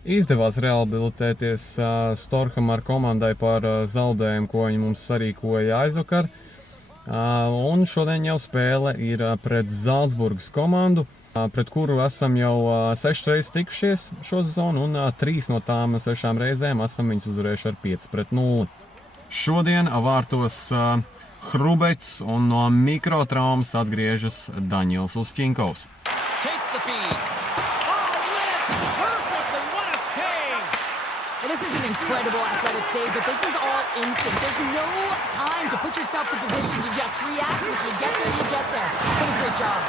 Izdevās rehabilitēties Storham ar komandai par zaudējumu, ko viņi mums sarīkoja aizvakar. Un šodien jau spēle ir pret Salzburgas komandu, pret kuru esam jau 6 reizes tikušies šo sezonu, un 3 no tām 6 reizēm esam viņus uzvarējuši ar 5-0. Šodien vārtos Hrubets un no mikrotraumas atgriežas Daņils Uzķinkovs. This is an incredible athletic save, but this is all instant. There's no time to put yourself in position to just react. If you get there, you get there. What a great job.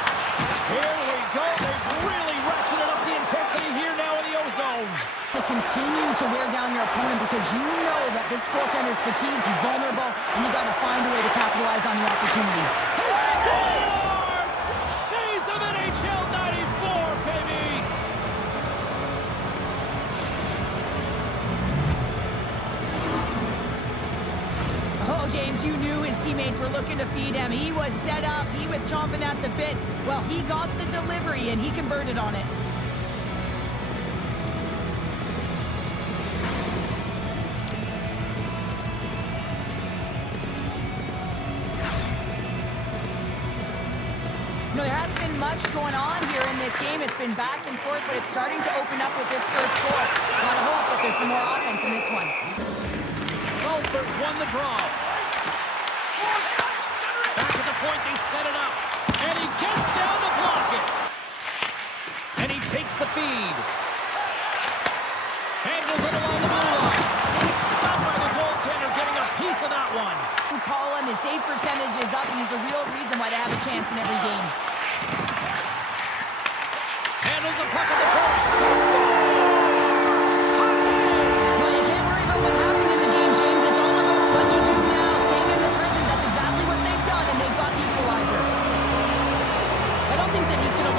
Here we go. They've really ratcheted up the intensity here now in the O-zone. To continue to wear down your opponent because you know that this goaltender's fatigued, he's vulnerable, and you got to find a way to capitalize on the opportunity. He scores! Shades of NHL 94, baby! Oh, James, you knew his teammates were looking to feed him. He was set up. He was chomping at the bit. Well, he got the delivery, and he converted on it. You know, there hasn't been much going on here in this game. It's been back and forth, but it's starting to open up with this first score. Gotta hope that there's some more offense in this one. Salzburg's won the draw. Back at the point, they set it up. And he gets down to block it. And he takes the feed. Handles it along the blue line. Stopped by the goaltender, getting a piece of that one. Call him, his save percentage is up, and he's a real reason why they have a chance in every game. Handles the puck at the point.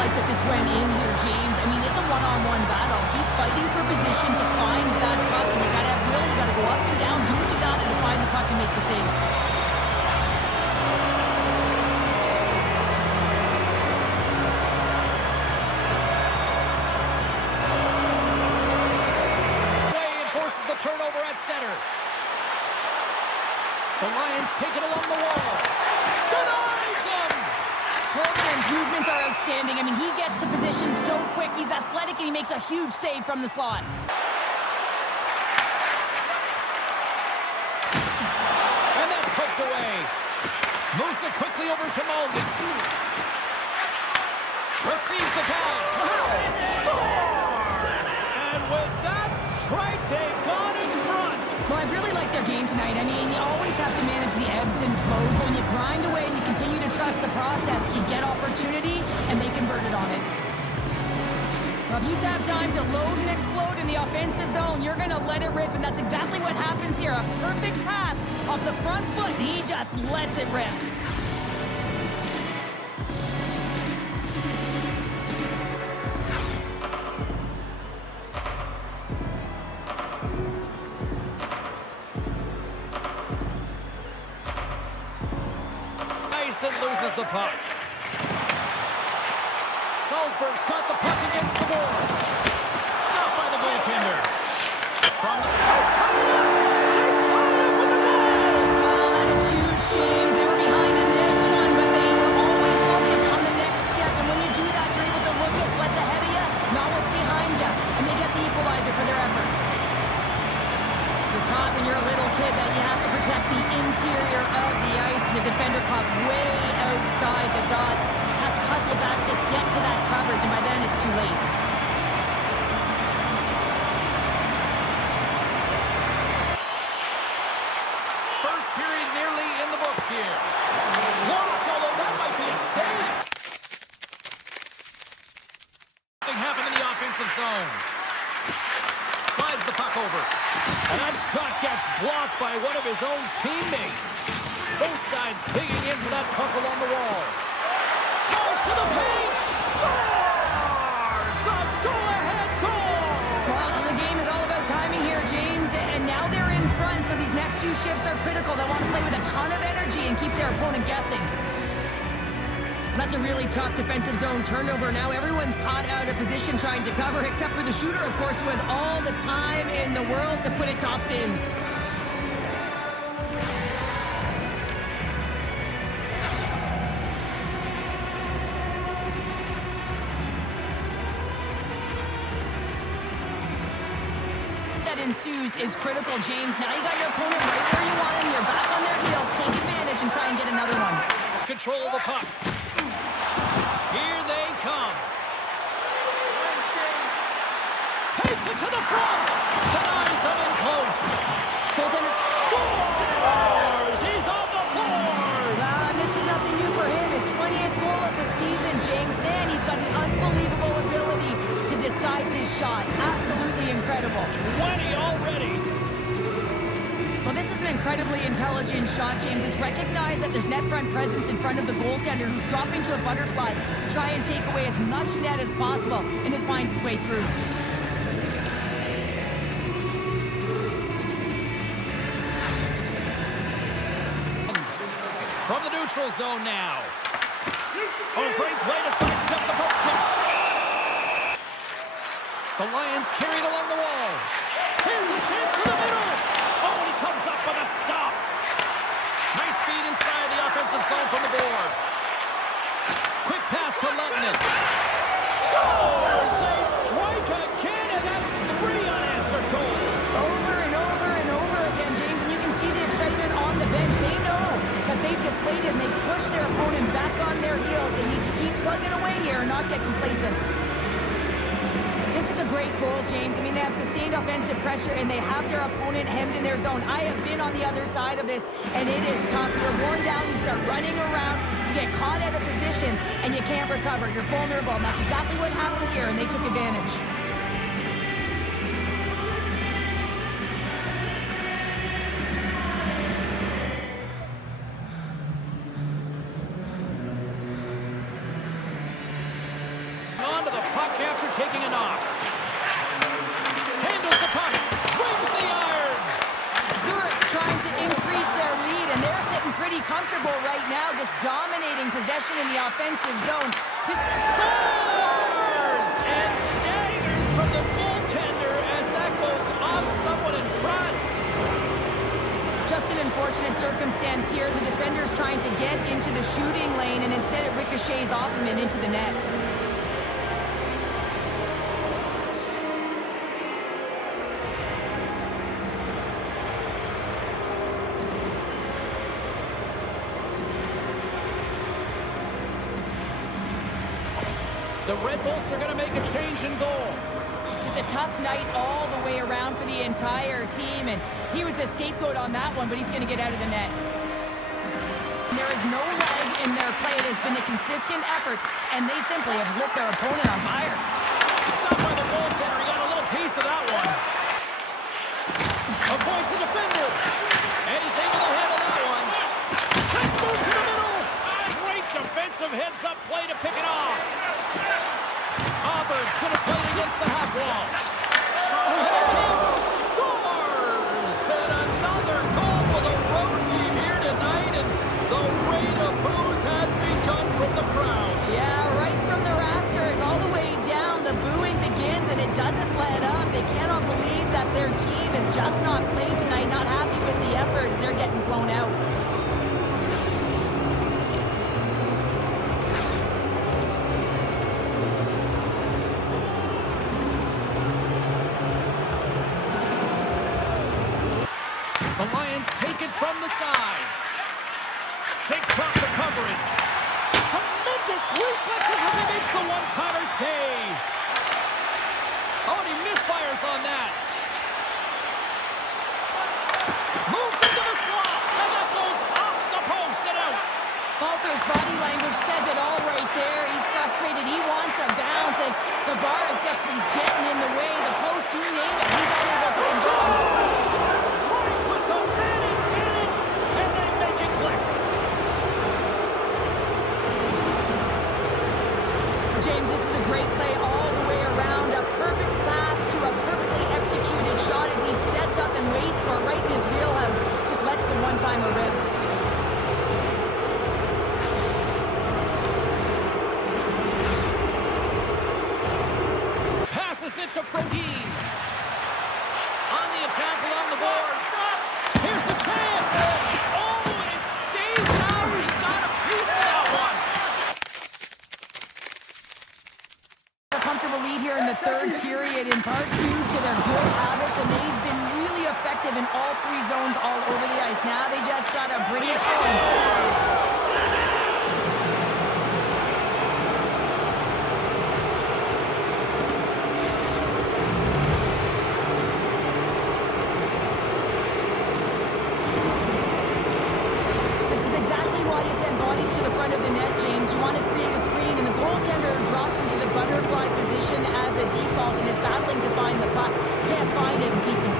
That this went in here, James. I mean, it's a one-on-one battle. He's fighting for position to find that puck, and you gotta go up and down, do what you gotta to find the puck and make the save. Way forces the turnover at center. The Lions take it along the wall. Denies him! Tolman's movements are outstanding. I mean, he gets to position so quick. He's athletic, and he makes a huge save from the slot. And that's poked away. Moves it quickly over to Malden. Receives the pass. Scores! And with that strike, they got in front. Well, I've really liked their game tonight. I mean, you always have to manage the ebbs and flows. But when you grind away and you continue to trust the process, you get opportunity, and they converted on it. Well, if you have time to load and explode in the offensive zone, you're going to let it rip, and that's exactly what happens here. A perfect pass off the front foot, and he just lets it rip. And loses the puck. Salzburg's got the puck against the boards. Stopped by the goaltender. From the they're tied up with the goal. Oh, that is huge, James. They were behind in this one, but they were always focused on the next step. And when you do that, you're able to look at what's ahead of you, not what's behind you, and they get the equalizer for their efforts. You're taught when you're a little kid that you have to protect the interior of the ice, and the defender caught way outside the dots, has to hustle back to get to that coverage, and by then it's too late. First period nearly in the books here. Blocked, although that might be a save. Something happened in the offensive zone. Slides the puck over. And that shot gets blocked by one of his own teammates. Both sides digging in for that puck along the wall. Draws to the paint. Scores! The go-ahead goal! Well, the game is all about timing here, James, and now they're in front, so these next few shifts are critical. They want to play with a ton of energy and keep their opponent guessing. That's a really tough defensive zone turnover. Now everyone's caught out of position trying to cover, except for the shooter, of course, who has all the time in the world to put it top bins. That ensues is critical, James. Now you got your opponent right where you want him. You're back on their heels. Take advantage and try and get another one. Control of the puck. Here they come. Takes it to the front. Denies him in close. Goaltender Scores! He's on the board! This is nothing new for him. His 20th goal of the season, James. Man, he's got an unbelievable ability to disguise his shot. Absolutely incredible. 20 already. Well, this is an incredibly intelligent shot, James. It's recognized that there's net front presence in front of the goaltender, who's dropping to a butterfly to try and take away as much net as possible, and it finds its way through. From the neutral zone now. Oh, great play to sidestep the poke check. The Lions carried along the wall. Here's a chance to the middle. Oh, and he comes up with a stop. Nice feed inside the offensive zone from the boards. Quick pass to Lutman. Scores! They strike again, and that's 3 unanswered goals. Over and over and over again, James, and you can see the excitement on the bench. They know that they've deflated and they push their opponent back on their heels. They need to keep plugging away here and not get complacent. This is a great goal, James. I mean, they have sustained offensive pressure and they have their opponent hemmed in their zone. I have been on the other side of this, and it is tough. You're worn down, you start running around, you get caught out of position, and you can't recover. You're vulnerable, and that's exactly what happened here, and they took advantage. On to the puck after taking a knock. Handles the puck. Swings the iron. Zurich's trying to increase their lead, and they're sitting pretty comfortable right now, just dominating possession in the offensive zone. This Scores! And daggers from the goaltender as that goes off someone in front. just an unfortunate circumstance here. The defender's trying to get into the shooting lane, and instead it ricochets off him and into the net. The Red Bulls are going to make a change in goal. It's a tough night all the way around for the entire team, and he was the scapegoat on that one, but he's going to get out of the net. There is no lag in their play. It has been a consistent effort, and they simply have lit their opponent on fire. Stopped by the goaltender. He got a little piece of that one. Avoids the defender, and he's able to handle that one. Let's move to the middle. Great defensive heads-up play to pick it off. Auburn's going to play it against the half wall. Scores! And another goal for the road team here tonight, and the rain of boos has begun from the crowd. Yeah, right from the rafters all the way down, the booing begins, and it doesn't let up. They cannot believe that their team is just not playing tonight, not happy with the effort as they're getting blown out. The Lions take it from the side. Shakes off the coverage. Tremendous reflexes as he makes the one-timer save. Oh, and he misfires on that. Moves into the slot, and that goes off the post and out. Also, his body language says it all right there. He's frustrated. He wants a bounce as the bar has just been getting in the way. The post, you name it, he's unable to control. With the man advantage, and they make it click. James, this is a great play all the way around. A perfect pass to a perfectly executed shot as he sets up and waits for it right in his wheelhouse. Just lets the one-timer rip. to their good habits, and they've been really effective in all three zones all over the ice. Now they just gotta bring it home. You want to create a screen, and the goaltender drops into the butterfly position as a default and is battling to find the puck. Can't find it and beats him.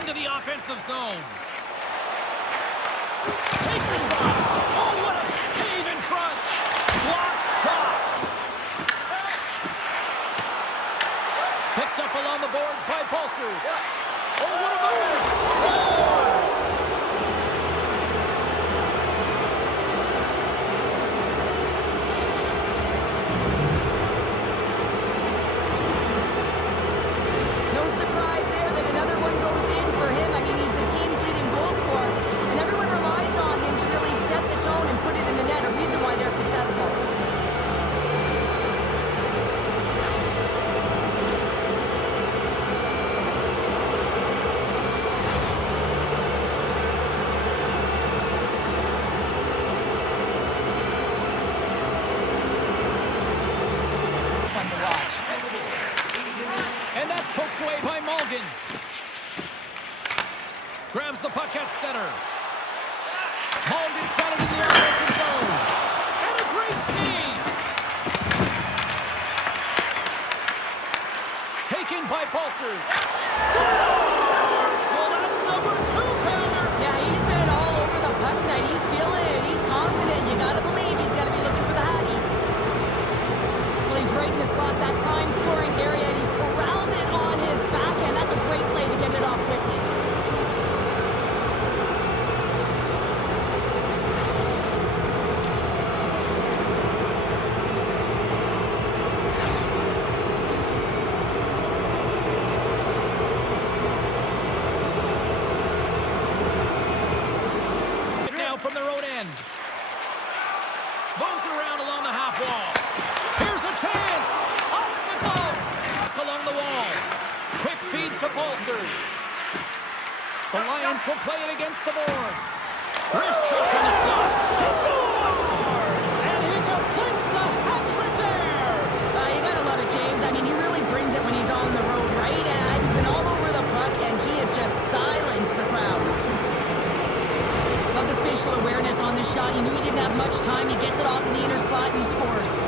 Into the offensive zone. Takes a shot. Oh, what a save in front. Block shot. Picked up along the boards by Pulsers. Oh, what a move. Scores. No surprise there that another one goes in for him. I mean, he's the team's leading goal scorer, and everyone relies on him to really set the tone and put it in the net, a reason why they're successful. Fun to watch. And that's poked away by Malgin. Grabs the puck at center. Malgin's got it in the offensive zone. And a great save. Taken by Pulsers. Scores! Well, that's number 2-pounder. Yeah, he's been all over the puck tonight. He's feeling it. He's confident. You gotta believe he's gotta be looking for the Hattie. Well, he's right in the slot, that prime scoring area, and he corrals it on his backhand. That's a great play to get it off quickly. From their own end. Moves around along the half wall. Here's a chance. Off the glove. Puck along the wall. Quick feed to Pulsers. The Lions will play it against the boards. Wrist shot in the slot. He scores! And he completes the hat trick there. You gotta love it, James. I mean, he really brings it when he's on the road, right? And he's been all over the puck, and he has just silenced the crowd. Love the spatial awareness on this shot. He knew he didn't have much time. He gets it off in the inner slot, and he scores.